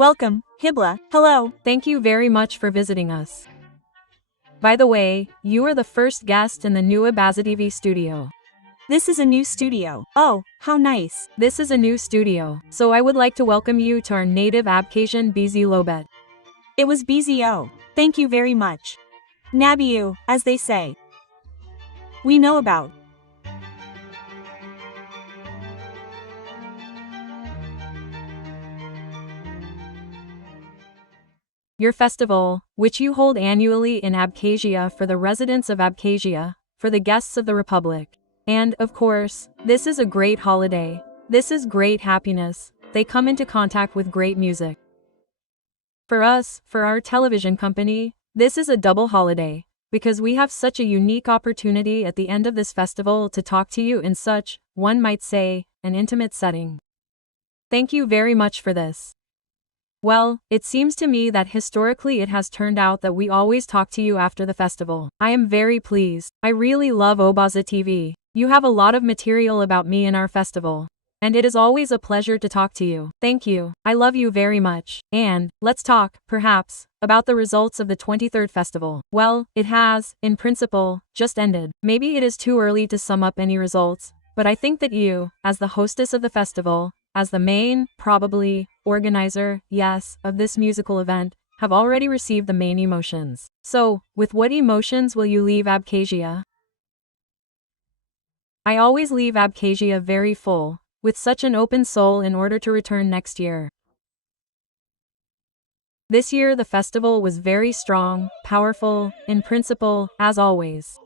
Welcome, Hibla. Hello. Thank you very much for visiting us. By the way, you are the first guest in the new Abazaa TV studio. This is a new studio. Oh, how nice. This is a new studio, so I would like to welcome you to our native Abkhazian BZ Lobet. It was BZO. Thank you very much. Nabiu, as they say. We know about. Your festival, which you hold annually in Abkhazia for the residents of Abkhazia, for the guests of the Republic. And, of course, this is a great holiday. This is great happiness. They come into contact with great music. For us, for our television company, this is a double holiday, because we have such a unique opportunity at the end of this festival to talk to you in such, one might say, an intimate setting. Thank you very much for this. Well, it seems to me that historically it has turned out that we always talk to you after the festival. I am very pleased. I really love Abazaa TV. You have a lot of material about me in our festival. And it is always a pleasure to talk to you. Thank you. I love you very much. And, let's talk, perhaps, about the results of the 23rd festival. Well, it has, in principle, just ended. Maybe it is too early to sum up any results, but I think that you, as the hostess of the festival, as the main, probably, organizer, yes, of this musical event, have already received the main emotions. So, with what emotions will you leave Abkhazia? I always leave Abkhazia very full, with such an open soul in order to return next year. This year the festival was very strong, powerful, in principle, as always.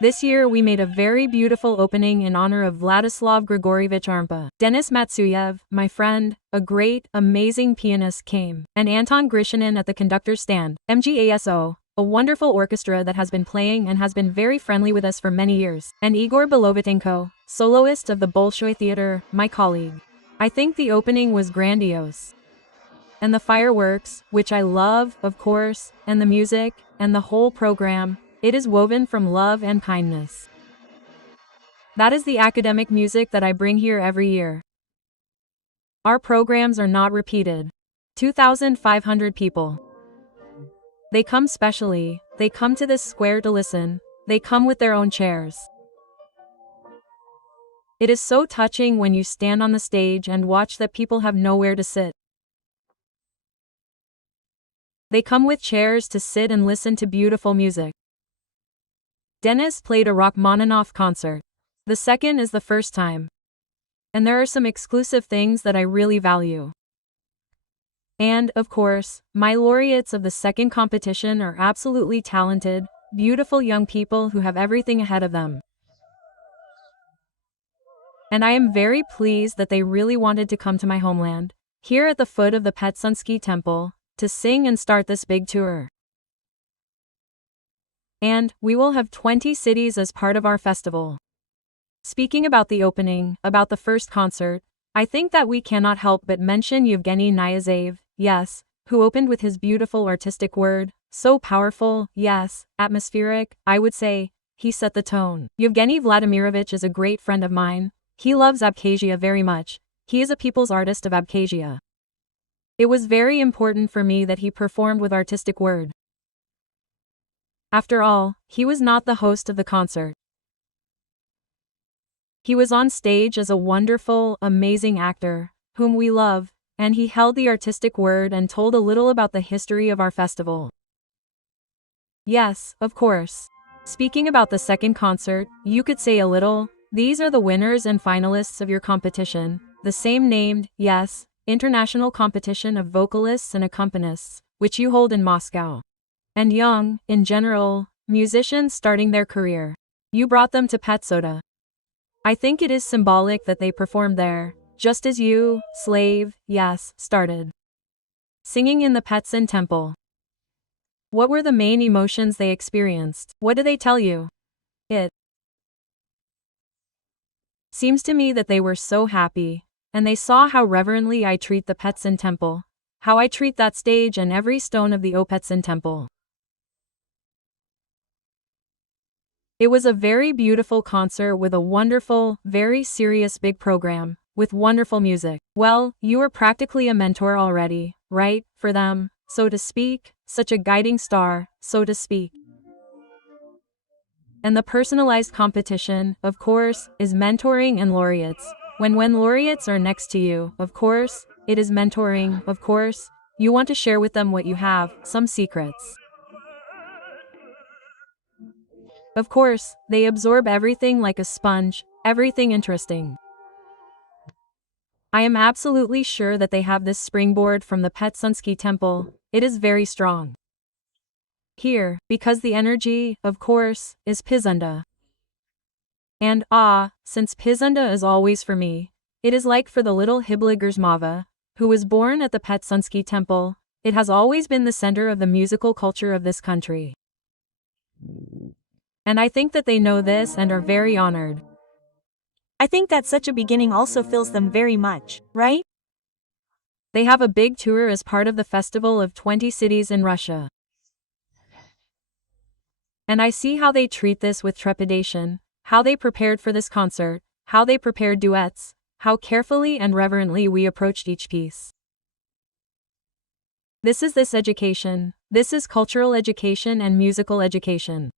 This year we made a very beautiful opening in honor of Vladislav Grigorievich Armpa. Denis Matsuyev, my friend, a great, amazing pianist came, and Anton Grishinin at the conductor's stand. MGASO, a wonderful orchestra that has been playing and has been very friendly with us for many years. And Igor Bolovatenko, soloist of the Bolshoi Theater, my colleague. I think the opening was grandiose. And the fireworks, which I love, of course, and the music, and the whole program, it is woven from love and kindness. That is the academic music that I bring here every year. Our programs are not repeated. 2,500 people. They come specially, they come to this square to listen, they come with their own chairs. It is so touching when you stand on the stage and watch that people have nowhere to sit. They come with chairs to sit and listen to beautiful music. Denis played a Rachmaninoff concert. The second is the first time. And there are some exclusive things that I really value. And, of course, my laureates of the second competition are absolutely talented, beautiful young people who have everything ahead of them. And I am very pleased that they really wanted to come to my homeland, here at the foot of the Petsunsky Temple, to sing and start this big tour. And, we will have 20 cities as part of our festival. Speaking about the opening, about the first concert, I think that we cannot help but mention Yevgeny Nyazev, yes, who opened with his beautiful artistic word, so powerful, yes, atmospheric, I would say, he set the tone. Yevgeny Vladimirovich is a great friend of mine, he loves Abkhazia very much, he is a people's artist of Abkhazia. It was very important for me that he performed with artistic word. After all, he was not the host of the concert. He was on stage as a wonderful, amazing actor, whom we love, and he held the artistic word and told a little about the history of our festival. Yes, of course. Speaking about the second concert, you could say a little, these are the winners and finalists of your competition, the same named, yes, international competition of vocalists and accompanists, which you hold in Moscow. And young, in general, musicians starting their career. You brought them to Petsoda. I think it is symbolic that they performed there, just as you, slave, yes, started. Singing in the Petsun temple. What were the main emotions they experienced? What do they tell you? It seems to me that they were so happy, and they saw how reverently I treat the Petsun temple, how I treat that stage and every stone of the Petsun temple. It was a very beautiful concert with a wonderful, very serious big program, with wonderful music. Well, you are practically a mentor already, right, for them, so to speak, such a guiding star, so to speak. And the personalized competition, of course, is mentoring and laureates. When laureates are next to you, of course, it is mentoring, of course, you want to share with them what you have, some secrets. Of course, they absorb everything like a sponge, everything interesting. I am absolutely sure that they have this springboard from the Petsunski temple, it is very strong. Here, because the energy, of course, is Pizunda. And since Pizunda is always for me, it is like for the little Hibla Gерзмава, who was born at the Petsunski temple, it has always been the center of the musical culture of this country. And I think that they know this and are very honored. I think that such a beginning also fills them very much, right? They have a big tour as part of the festival of 20 cities in Russia. And I see how they treat this with trepidation, how they prepared for this concert, how they prepared duets, how carefully and reverently we approached each piece. This is education, this is cultural education and musical education.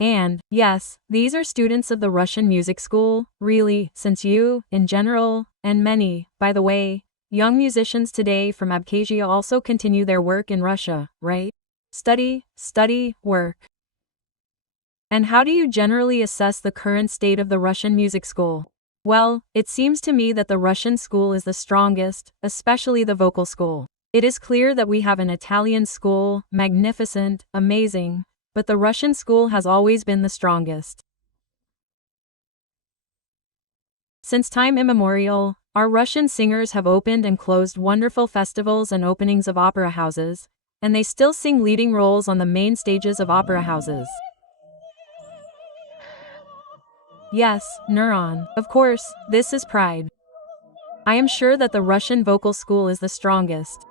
And, yes, these are students of the Russian music school, really, since you, in general, and many, by the way, young musicians today from Abkhazia also continue their work in Russia, right? Study, work. And how do you generally assess the current state of the Russian music school? Well, it seems to me that the Russian school is the strongest, especially the vocal school. It is clear that we have an Italian school, magnificent, amazing, but the Russian school has always been the strongest. Since time immemorial, our Russian singers have opened and closed wonderful festivals and openings of opera houses, and they still sing leading roles on the main stages of opera houses. Yes, Neuron, of course, this is pride. I am sure that the Russian vocal school is the strongest.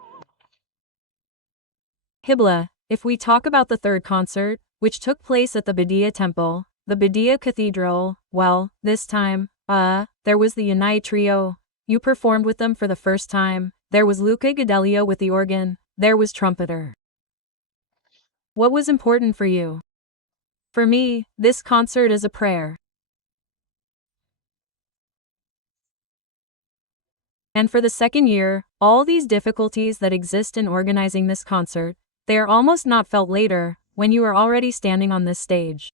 Hibla, if we talk about the third concert, which took place at the Badia Temple, the Badia Cathedral, well, this time, there was the YANAY trio, you performed with them for the first time, there was Luca Gadelio with the organ, there was trumpeter. What was important for you? For me, this concert is a prayer. And for the second year, all these difficulties that exist in organizing this concert, they are almost not felt later, when you are already standing on this stage.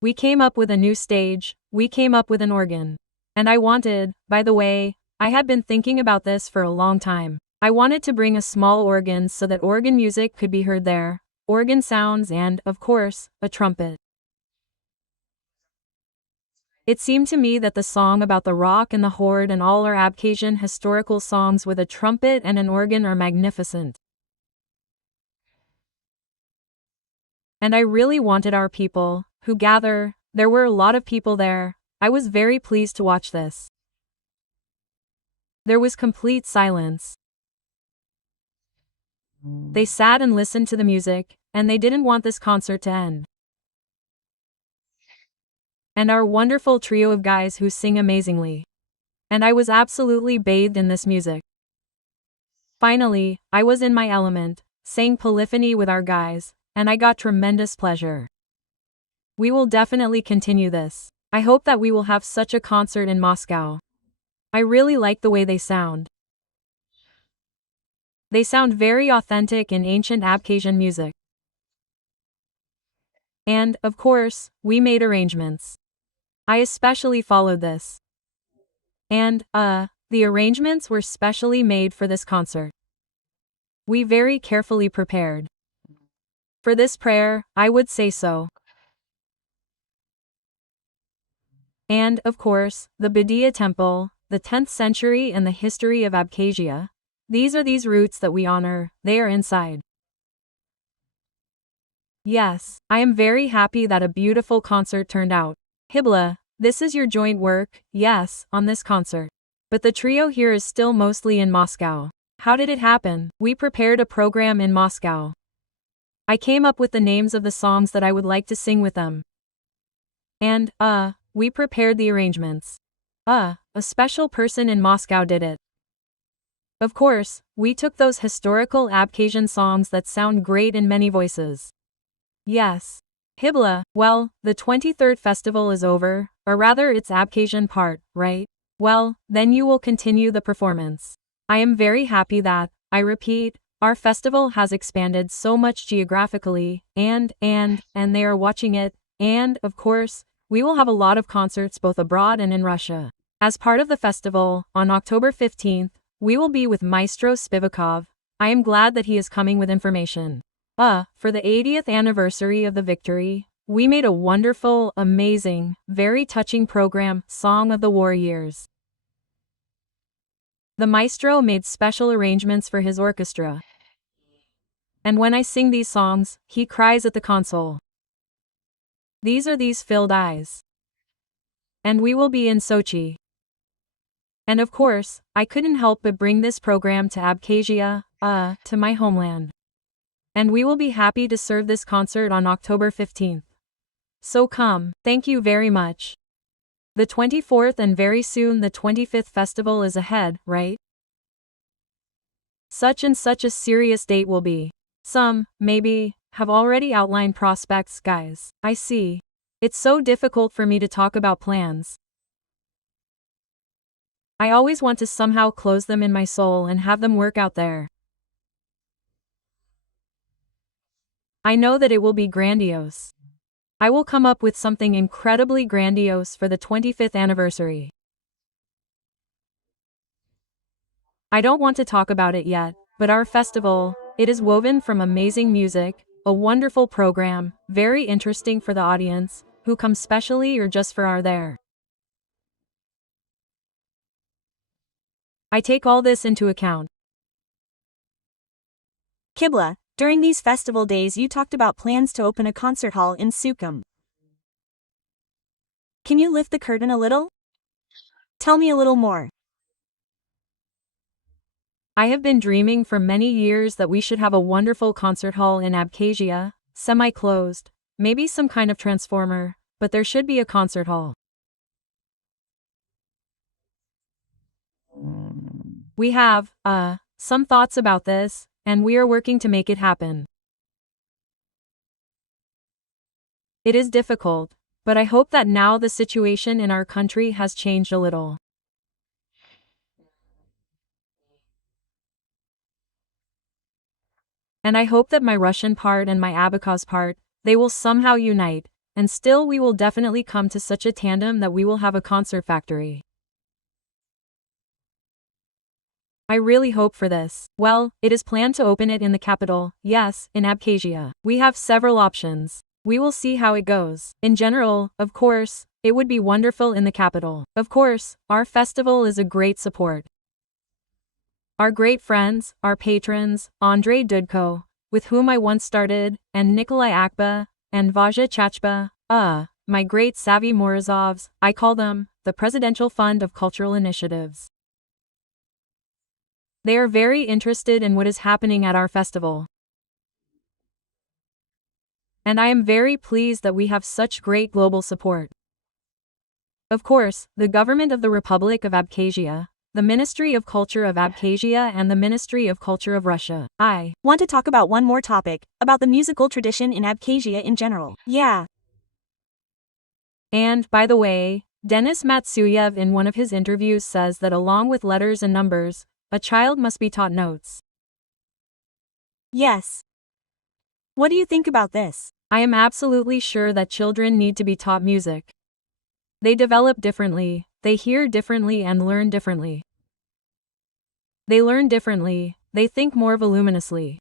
We came up with a new stage, we came up with an organ. And I wanted, by the way, I had been thinking about this for a long time. I wanted to bring a small organ so that organ music could be heard there, organ sounds and, of course, a trumpet. It seemed to me that the song about the rock and the horde and all our Abkhazian historical songs with a trumpet and an organ are magnificent. And I really wanted our people, who gather, there were a lot of people there, I was very pleased to watch this. There was complete silence. They sat and listened to the music, and they didn't want this concert to end. And our wonderful trio of guys who sing amazingly. And I was absolutely bathed in this music. Finally, I was in my element, sang polyphony with our guys, and I got tremendous pleasure. We will definitely continue this. I hope that we will have such a concert in Moscow. I really like the way they sound. They sound very authentic in ancient Abkhazian music. And, of course, we made arrangements. I especially followed this. And, the arrangements were specially made for this concert. We very carefully prepared. For this prayer, I would say so. And, of course, the Badia Temple, the 10th century and the history of Abkhazia, these are these roots that we honor, they are inside. Yes, I am very happy that a beautiful concert turned out. Hibla, this is your joint work, yes, on this concert. But the trio here is still mostly in Moscow. How did it happen? We prepared a program in Moscow. I came up with the names of the songs that I would like to sing with them. And, we prepared the arrangements. A special person in Moscow did it. Of course, we took those historical Abkhazian songs that sound great in many voices. Yes. Hibla, well, the 23rd festival is over, or rather its Abkhazian part, right? Well, then you will continue the performance. I am very happy that, I repeat, our festival has expanded so much geographically, and they are watching it, and, of course, we will have a lot of concerts both abroad and in Russia. As part of the festival, on October 15th, we will be with Maestro Spivakov. I am glad that he is coming with information. For the 80th anniversary of the victory, we made a wonderful, amazing, very touching program, Song of the War Years. The maestro made special arrangements for his orchestra. And when I sing these songs, he cries at the console. These are these filled eyes. And we will be in Sochi. And of course, I couldn't help but bring this program to Abkhazia, to my homeland. And we will be happy to serve this concert on October 15th. So come, thank you very much. The 24th and very soon the 25th festival is ahead, right? Such and such a serious date will be. Some, maybe, have already outlined prospects, guys. I see. It's so difficult for me to talk about plans. I always want to somehow close them in my soul and have them work out there. I know that it will be grandiose. I will come up with something incredibly grandiose for the 25th anniversary. I don't want to talk about it yet, but our festival, it is woven from amazing music, a wonderful program, very interesting for the audience, who come specially or just for our there. I take all this into account. Hibla, during these festival days you talked about plans to open a concert hall in Sukhum. Can you lift the curtain a little? Tell me a little more. I have been dreaming for many years that we should have a wonderful concert hall in Abkhazia, semi-closed, maybe some kind of transformer, but there should be a concert hall. We have, some thoughts about this, and we are working to make it happen. It is difficult, but I hope that now the situation in our country has changed a little. And I hope that my Russian part and my Abkhaz part, they will somehow unite, and still we will definitely come to such a tandem that we will have a concert factory. I really hope for this. Well, it is planned to open it in the capital, yes, in Abkhazia. We have several options. We will see how it goes. In general, of course, it would be wonderful in the capital. Of course, our festival is a great support. Our great friends, our patrons, Andrei Dudko, with whom I once started, and Nikolai Akba, and Vaja Chachba, my great Savvy Morozovs, I call them, the Presidential Fund of Cultural Initiatives. They are very interested in what is happening at our festival. And I am very pleased that we have such great global support. Of course, the government of the Republic of Abkhazia, the Ministry of Culture of Abkhazia and the Ministry of Culture of Russia. I want to talk about one more topic, about the musical tradition in Abkhazia in general. Yeah. And, by the way, Denis Matsuyev in one of his interviews says that along with letters and numbers, a child must be taught notes. Yes. What do you think about this? I am absolutely sure that children need to be taught music. They develop differently, they hear differently and learn differently. They learn differently, they think more voluminously.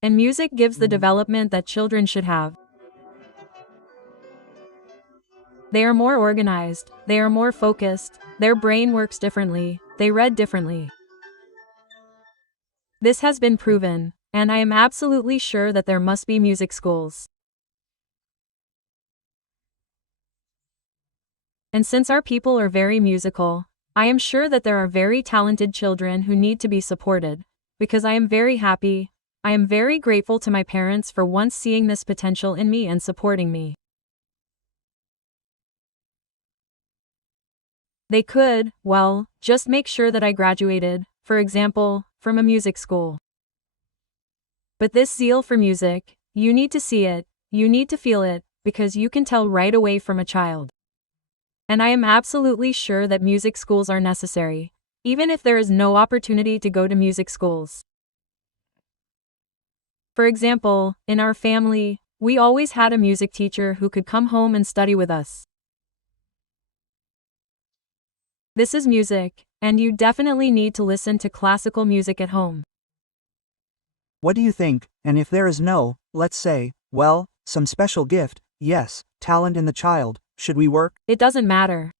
And music gives the development that children should have. They are more organized, they are more focused, their brain works differently, they read differently. This has been proven, and I am absolutely sure that there must be music schools. And since our people are very musical, I am sure that there are very talented children who need to be supported, because I am very happy, I am very grateful to my parents for once seeing this potential in me and supporting me. They could, well, just make sure that I graduated, for example, from a music school. But this zeal for music, you need to see it, you need to feel it, because you can tell right away from a child. And I am absolutely sure that music schools are necessary, even if there is no opportunity to go to music schools. For example, in our family, we always had a music teacher who could come home and study with us. This is music, and you definitely need to listen to classical music at home. What do you think? And if there is no, let's say, well, some special gift, yes, talent in the child, should we work? It doesn't matter.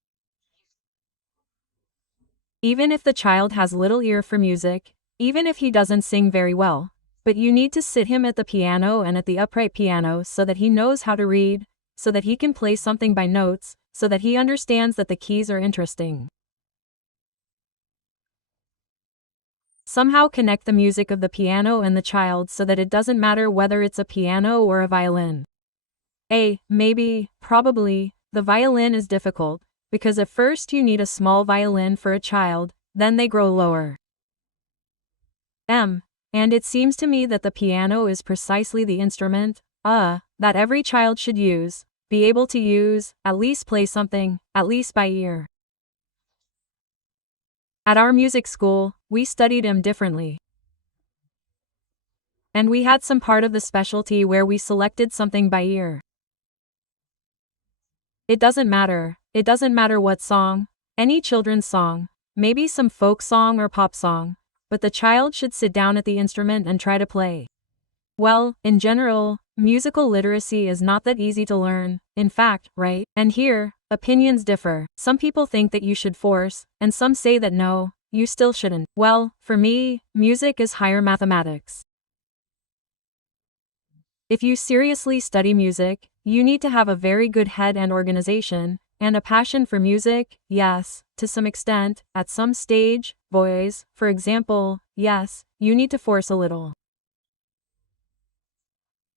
Even if the child has little ear for music, even if he doesn't sing very well, but you need to sit him at the piano and at the upright piano so that he knows how to read, so that he can play something by notes, so that he understands that the keys are interesting. Somehow connect the music of the piano and the child so that it doesn't matter whether it's a piano or a violin. Maybe, probably, the violin is difficult, because at first you need a small violin for a child, then they grow lower. And it seems to me that the piano is precisely the instrument, that every child should use, be able to use, at least play something, at least by ear. At our music school, we studied differently. And we had some part of the specialty where we selected something by ear. It doesn't matter what song, any children's song, maybe some folk song or pop song, but the child should sit down at the instrument and try to play. Well, in general, musical literacy is not that easy to learn, in fact, right? And here, opinions differ. Some people think that you should force, and some say that no, you still shouldn't. Well, for me, music is higher mathematics. If you seriously study music, you need to have a very good head and organization, and a passion for music, yes, to some extent, at some stage, boys, for example, yes, you need to force a little.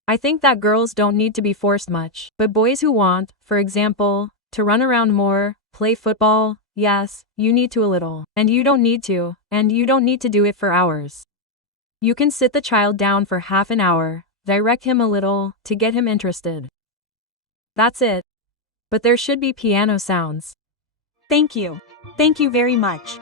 I think that girls don't need to be forced much, but boys who want, for example, to run around more, play football, yes, you need to a little. And you don't need to do it for hours. You can sit the child down for half an hour, direct him a little, to get him interested. That's it. But there should be piano sounds. Thank you. Thank you very much.